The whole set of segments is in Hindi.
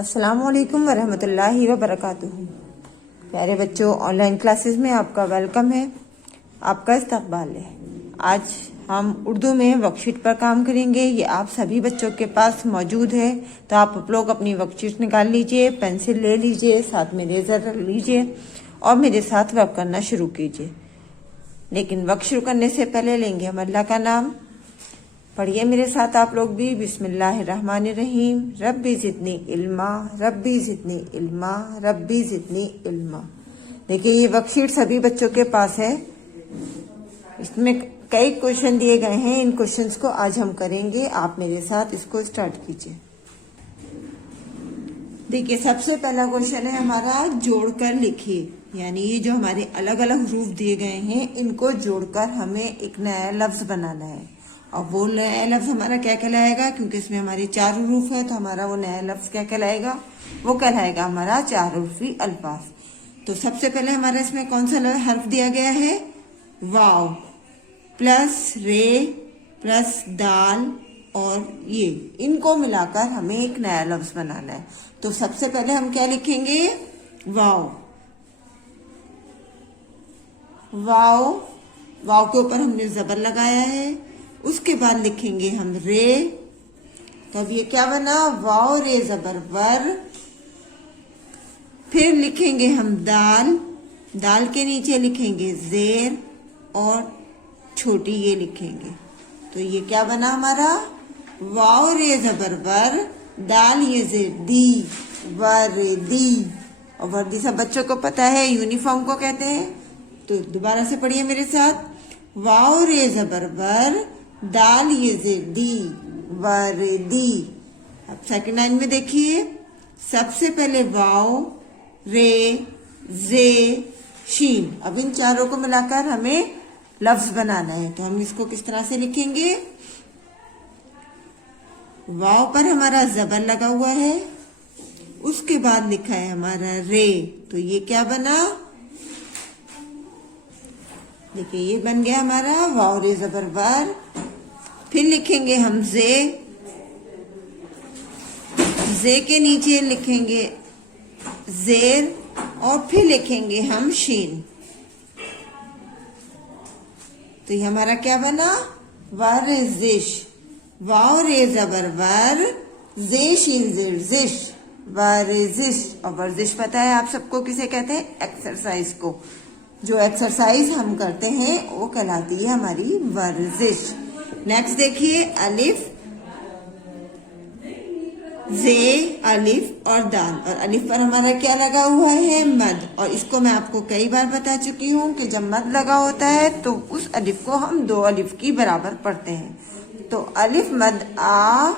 अस्सलामुअलैकुम वरहमतुल्लाहि वबरकातुहू। प्यारे बच्चों, ऑनलाइन क्लासेस में आपका वेलकम है, आपका इस्तकबाल है। आज हम उर्दू में वर्कशीट पर काम करेंगे। ये आप सभी बच्चों के पास मौजूद है, तो आप लोग अपनी वर्कशीट निकाल लीजिए, पेंसिल ले लीजिए, साथ में इरेजर रख लीजिए और मेरे साथ वर्क करना शुरू कीजिए। लेकिन वर्क शुरू करने से पहले लेंगे हम अल्लाह का नाम। पढ़िए मेरे साथ आप लोग भी। बिस्मिल्लाहिर्रहमानिर्रहीम। रब्बी ज़िदनी इल्मा, रब्बी ज़िदनी इल्मा, रब्बी ज़िदनी इल्मा। देखिए, ये वर्कशीट सभी बच्चों के पास है। इसमें कई क्वेश्चन दिए गए हैं। इन क्वेश्चंस को आज हम करेंगे। आप मेरे साथ इसको स्टार्ट कीजिए। देखिए, सबसे पहला क्वेश्चन है हमारा जोड़कर लिखिए। यानी ये जो हमारे अलग अलग हरूफ दिए गए हैं, इनको जोड़कर हमें एक नया लफ्ज बनाना है। और वो नया लफ्ज हमारा क्या कहलाएगा? क्योंकि इसमें हमारे 4 हरूफ है, तो हमारा वो नया लफ्ज क्या कहलाएगा? वो कहलाएगा हमारा 4 हरूफी अल्फाज। तो सबसे पहले हमारा इसमें कौन सा हर्फ दिया गया है? वाव प्लस रे प्लस दाल और ये, इनको मिलाकर हमें एक नया लफ्ज बनाना है। तो सबसे पहले हम क्या लिखेंगे? वाव। वाव, वाव के ऊपर हमने जबर लगाया है। उसके बाद लिखेंगे हम रे। तो अब ये क्या बना? वाव रे जबर वर। फिर लिखेंगे हम दाल। दाल के नीचे लिखेंगे जेर और छोटी ये लिखेंगे। तो ये क्या बना हमारा? वाव रे जबर वर, दाल ये जेर दी, वर दी। और वर्दी सब बच्चों को पता है, यूनिफॉर्म को कहते हैं। तो दोबारा से पढ़िए मेरे साथ। वाव रे जबर वर, दाल ये जेर दी, वर दी। अब सेकंड लाइन में देखिए, सबसे पहले वाव रे जे शीन। अब इन चारों को मिलाकर हमें लफ्ज बनाना है। तो हम इसको किस तरह से लिखेंगे? वाव पर हमारा जबर लगा हुआ है, उसके बाद लिखा है हमारा रे। तो ये क्या बना? देखिए, ये बन गया हमारा वाव रे जबर वर। फिर लिखेंगे हम जे। जे के नीचे लिखेंगे जेर और फिर लिखेंगे हम शीन। तो ये हमारा क्या बना? वर्जिश। वाव रे जबर वर, जे शीन जेर जिश, वर्जिश। और वर्जिश पता है आप सबको किसे कहते हैं? एक्सरसाइज को। जो एक्सरसाइज हम करते हैं वो कहलाती है हमारी वर्जिश। नेक्स्ट देखिए, अलिफ जे, अलिफ और दाल। और अलिफ पर हमारा क्या लगा हुआ है? मद। और इसको मैं आपको कई बार बता चुकी हूँ कि जब मद लगा होता है तो उस अलिफ को हम 2 अलिफ की बराबर पढ़ते हैं। तो अलिफ मद आ।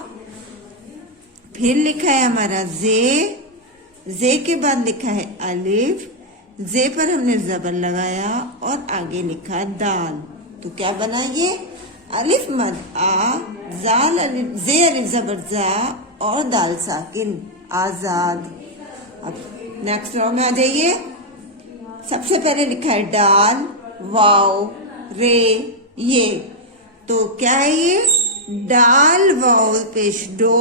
फिर लिखा है हमारा जे। जे के बाद लिखा है अलिफ। जे पर हमने जबर लगाया और आगे लिखा दाल। तो क्या बना ये? अलिफ मद आ, जाल अलिफ, जे अलिफ जबर जा और दाल साकिन, आजाद। अब नेक्स्ट रो में आ जाइए। सबसे पहले लिखा है डाल, वाव रे ये। तो क्या है ये? डाल वाव पेश डो।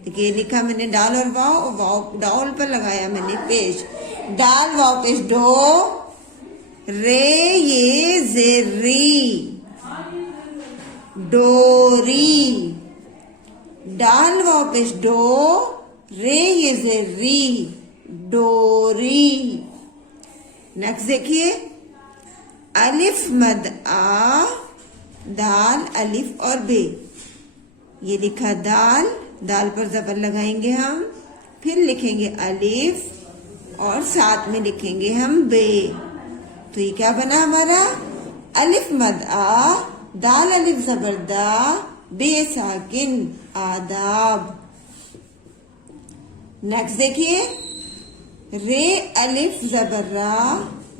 देखिए, लिखा मैंने डाल और वाव, वाव डाल पर लगाया मैंने पेश। डाल वाव पेश डो, रे ये जेरी, डोरी। डाल वाव पेश डो, रे ये जेरी, डोरी। नेक्स्ट देखिए, अलिफ मद आ, दाल अलिफ और बे। ये लिखा दाल, दाल पर जबर लगाएंगे हम। फिर लिखेंगे अलिफ और साथ में लिखेंगे हम बे। तो ये क्या बना हमारा? अलिफ मद आ, दाल अलिफ जबर दा, बे साकिन, आदाब। नेक्स्ट देखिए, रे अलिफ जबर रा,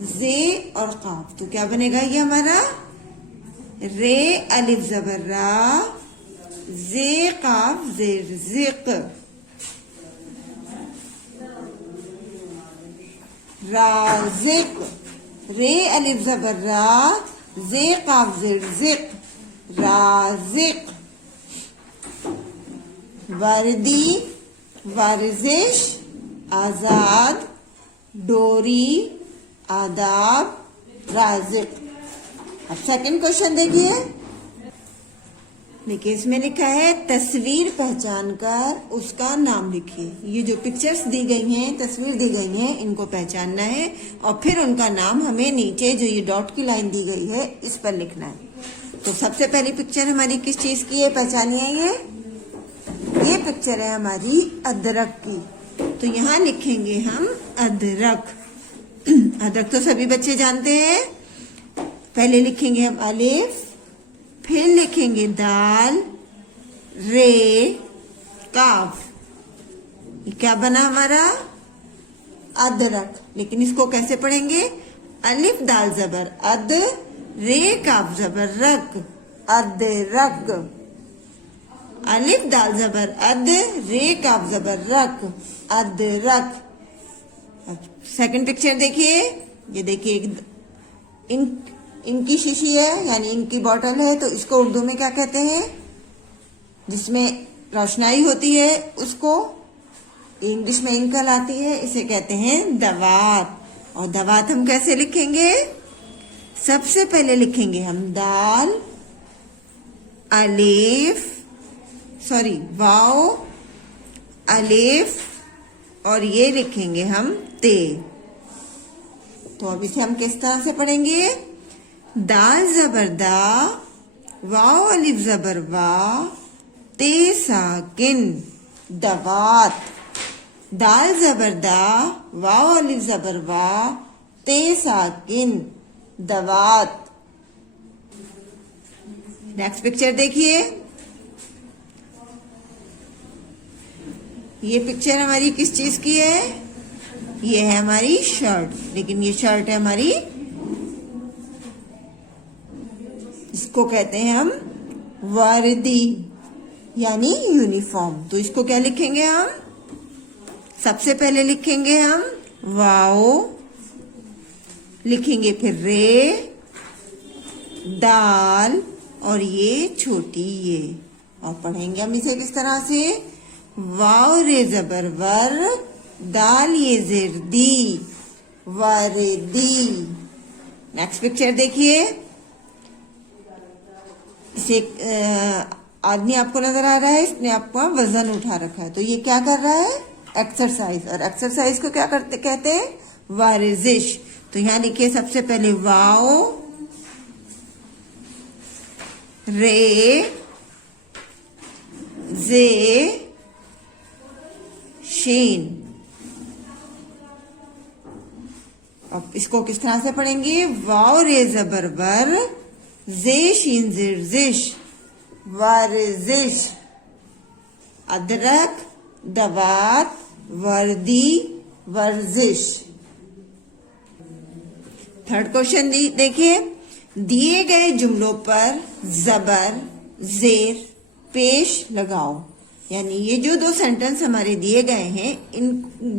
जे और काफ। तो क्या बनेगा ये हमारा? रे अलिफ जबर रा, जे काफ जेर जिक, राजिक। रे अलिफ जबर रा, जे काफ जेर जिक, राजिक। वर्दी, वर्जिश, आजाद, डोरी, आदाब, राजिक। अब सेकंड क्वेश्चन देखिए। देखिए इसमें लिखा है तस्वीर पहचान कर उसका नाम लिखिए। ये जो पिक्चर्स दी गई हैं, तस्वीर दी गई हैं, इनको पहचानना है और फिर उनका नाम हमें नीचे जो ये डॉट की लाइन दी गई है इस पर लिखना है। तो सबसे पहली पिक्चर हमारी किस चीज की है, पहचानिए। ये पिक्चर है हमारी अदरक की। तो यहाँ लिखेंगे हम अदरक। अदरक तो सभी बच्चे जानते हैं। पहले लिखेंगे हम अलिफ, फिर लिखेंगे दाल, रे, काफ। ये क्या बना हमारा, अदरक। लेकिन इसको कैसे पढ़ेंगे, अलिफ दाल जबर अद, रे काफ जबर रक, अदरक। अलिफ दाल जबर अद, रे काफ जबर रक, अदरक। सेकंड पिक्चर देखिए। ये देखिए इनकी शीशी है, यानी इनकी बॉटल है। तो इसको उर्दू में क्या कहते हैं, जिसमें रोशनाई होती है उसको इंग्लिश में इंक कहलाती है, इसे कहते हैं दवात। और दवात हम कैसे लिखेंगे, सबसे पहले लिखेंगे हम दाल, अलिफ, सॉरी वाओ, अलिफ और ये लिखेंगे हम ते। तो अब इसे हम किस तरह से पढ़ेंगे, दाल जबर दा, वाओ अलिफ जबर वा, ते साकिन, दवात। दाल जबर दा, वाओ अलिफ जबर वा, ते साकिन, दवात। नेक्स्ट पिक्चर देखिए। ये पिक्चर हमारी किस चीज की है, ये है हमारी शर्ट। लेकिन ये शर्ट है हमारी, इसको कहते हैं हम वर्दी यानी यूनिफॉर्म। तो इसको क्या लिखेंगे हम, सबसे पहले लिखेंगे हम वाओ, लिखेंगे फिर रे, दाल और ये छोटी ये, और पढ़ेंगे हम इसे किस तरह से, वाओ रे जबर वर, दाल ये जेर दी, वर्दी। नेक्स्ट पिक्चर देखिए। इसे आदमी आपको नजर आ रहा है, इसने आपका वजन उठा रखा है। तो ये क्या कर रहा है, एक्सरसाइज। और एक्सरसाइज को क्या करते कहते हैं, वर्जिश। तो यहाँ लिखिए सबसे पहले वाओ, रे, जे, शीन। अब इसको किस तरह से पढ़ेंगे, वाओ रे जबर वर, जे शीन जिर जिश, वर्जिश। अदरक, दवात, वर्दी, वर्जिश। थर्ड क्वेश्चन देखिए। दिए गए जुमलों पर जबर, जेर, पेश लगाओ। यानी ये जो दो सेंटेंस हमारे दिए गए हैं, इन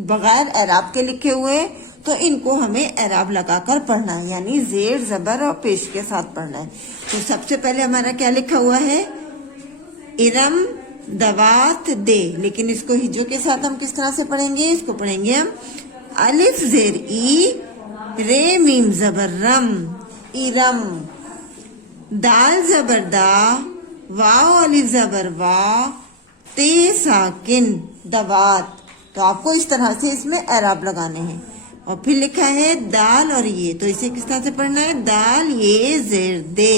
बगैर एराब के लिखे हुए, तो इनको हमें एराब लगाकर पढ़ना है, यानी जेर, जबर और पेश के साथ पढ़ना है। तो सबसे पहले हमारा क्या लिखा हुआ है, इरम दवात दे। लेकिन इसको हिजो के साथ हम किस तरह से पढ़ेंगे, इसको पढ़ेंगे हम अलिफ जेर ई, रे मीम जबर रम, इरम। दाल जबर दा, वाओ अलिफ जबर वा, ते साकिन, दवात। तो आपको इस तरह से इसमें एराब लगाने हैं। और फिर लिखा है दाल और ये, तो इसे किस तरह से पढ़ना है, दाल ये जेर दे,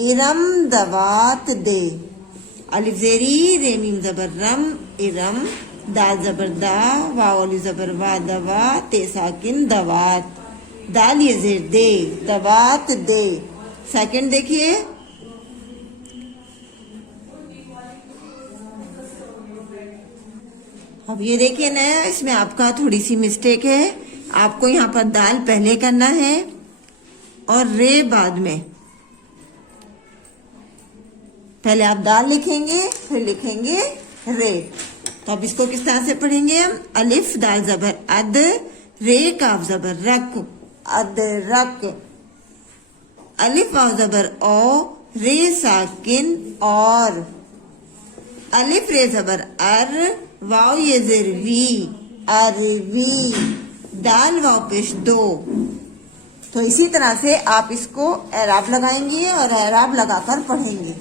इरम दवात दे। अलिफ जेरी, रे मीम जबर रम, इरम। दाल जबर दा, वाओ अलिफ जबर वा, दवा, ते साकिन, दवात। दाल ये जेर दे, दवात दे। सेकंड देखिए। अब ये देखिए ना, इसमें आपका थोड़ी सी मिस्टेक है। आपको यहाँ पर दाल पहले करना है और रे बाद में। पहले आप दाल लिखेंगे, फिर लिखेंगे रे। तो अब इसको किस तरह से पढ़ेंगे हम, अलिफ दाल जबर अद, रे काफ जबर रक, अदरक। अलिफ वाव जबर ओ, रे साकिन और। अलिफ रे जबर अर, वाव ये जेर वी, अरवी, दाल वाव पेश दो। तो इसी तरह से आप इसको एराब लगाएंगे और एराब लगाकर पढ़ेंगे।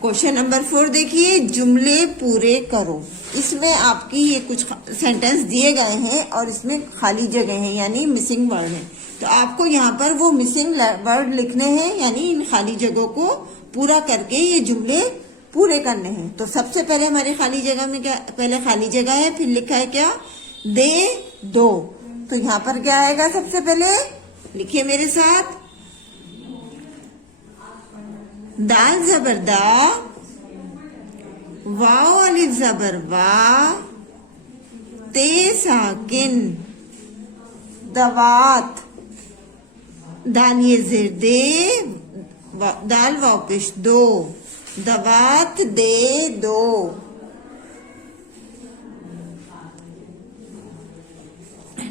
क्वेश्चन नंबर 4 देखिए, जुमले पूरे करो। इसमें आपकी ये कुछ सेंटेंस दिए गए हैं और इसमें खाली जगह है यानी मिसिंग वर्ड है। तो आपको यहाँ पर वो मिसिंग वर्ड लिखने हैं यानी इन खाली जगहों को पूरा करके ये जुमले पूरे करने हैं। तो सबसे पहले हमारी खाली जगह में क्या, पहले खाली जगह है, फिर लिखा है क्या, दे दो। तो यहाँ पर क्या आएगा, सबसे पहले लिखिए मेरे साथ, दाल जबर दा, वाव अलिफ जबर वा, ते साकिन, दवात, दाल ये जेर दे, दाल वाव पेश दो, दवात दे दो।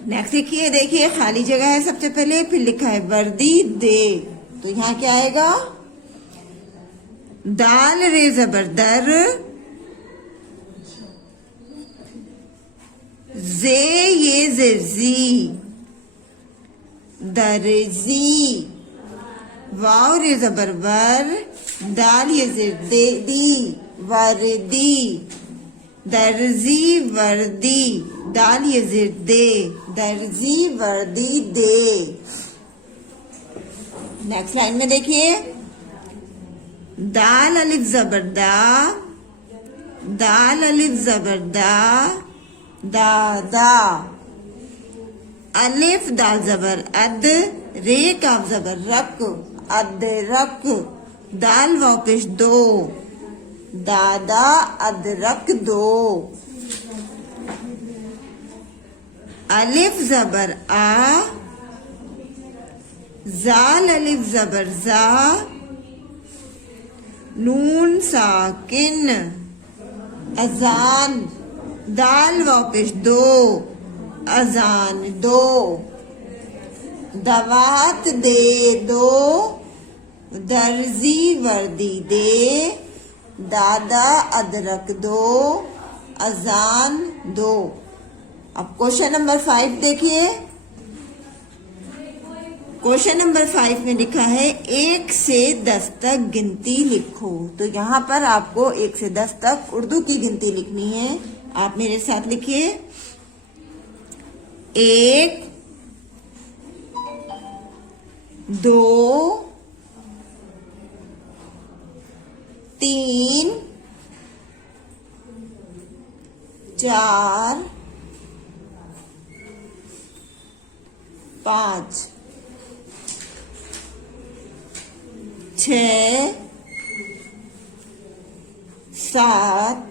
नेक्स्ट देखिए, देखिए खाली जगह है सबसे पहले, फिर लिखा है वर्दी दे। तो यहाँ क्या आएगा, दाल रे जबर दर, जे ये जी, दर्जी, वाव रे जबर वर, दाल ये जेर दे दी, वर्दी, दर्जी वर्दी, दाल ये जेर दे, दर्जी वर्दी दे। नेक्स्ट लाइन में देखिए, दाल अलिफ जबर दा, दाल अलिफ जबर दा, दादा, अलिफ दाल जबर अद, रे काफ जबर रक, अदरक, दाल वाव पेश दो, दादा अदरक दो, अलिफ जबर आ, जाल अलिफ जबर जा, नून साकिन, अजान, दाल वाव पेश दो, अजान दो, दवात दे दो, दर्जी वर्दी दे, दादा अदरक दो, अजान दो। अब क्वेश्चन नंबर 5 देखिए, क्वेश्चन नंबर 5 में लिखा है 1 से 10 तक गिनती लिखो। तो यहाँ पर आपको 1 से 10 तक उर्दू की गिनती लिखनी है। आप मेरे साथ लिखिए, 1 2 3 4 5 6 7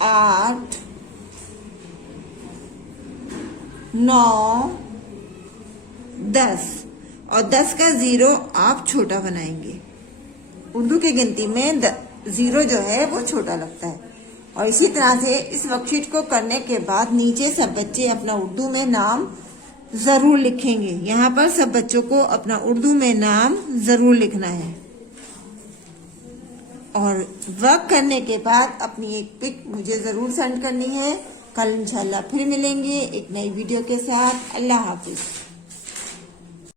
8 9 10 और 10 का 0 आप छोटा बनाएंगे। उर्दू की गिनती में 0 जो है वो छोटा लगता है। और इसी तरह से इस वर्कशीट को करने के बाद नीचे सब बच्चे अपना उर्दू में नाम जरूर लिखेंगे। यहाँ पर सब बच्चों को अपना उर्दू में नाम जरूर लिखना है। और वर्क करने के बाद अपनी एक पिक मुझे जरूर सेंड करनी है। कल इंशाल्लाह फिर मिलेंगे एक नई वीडियो के साथ। अल्लाह हाफिज।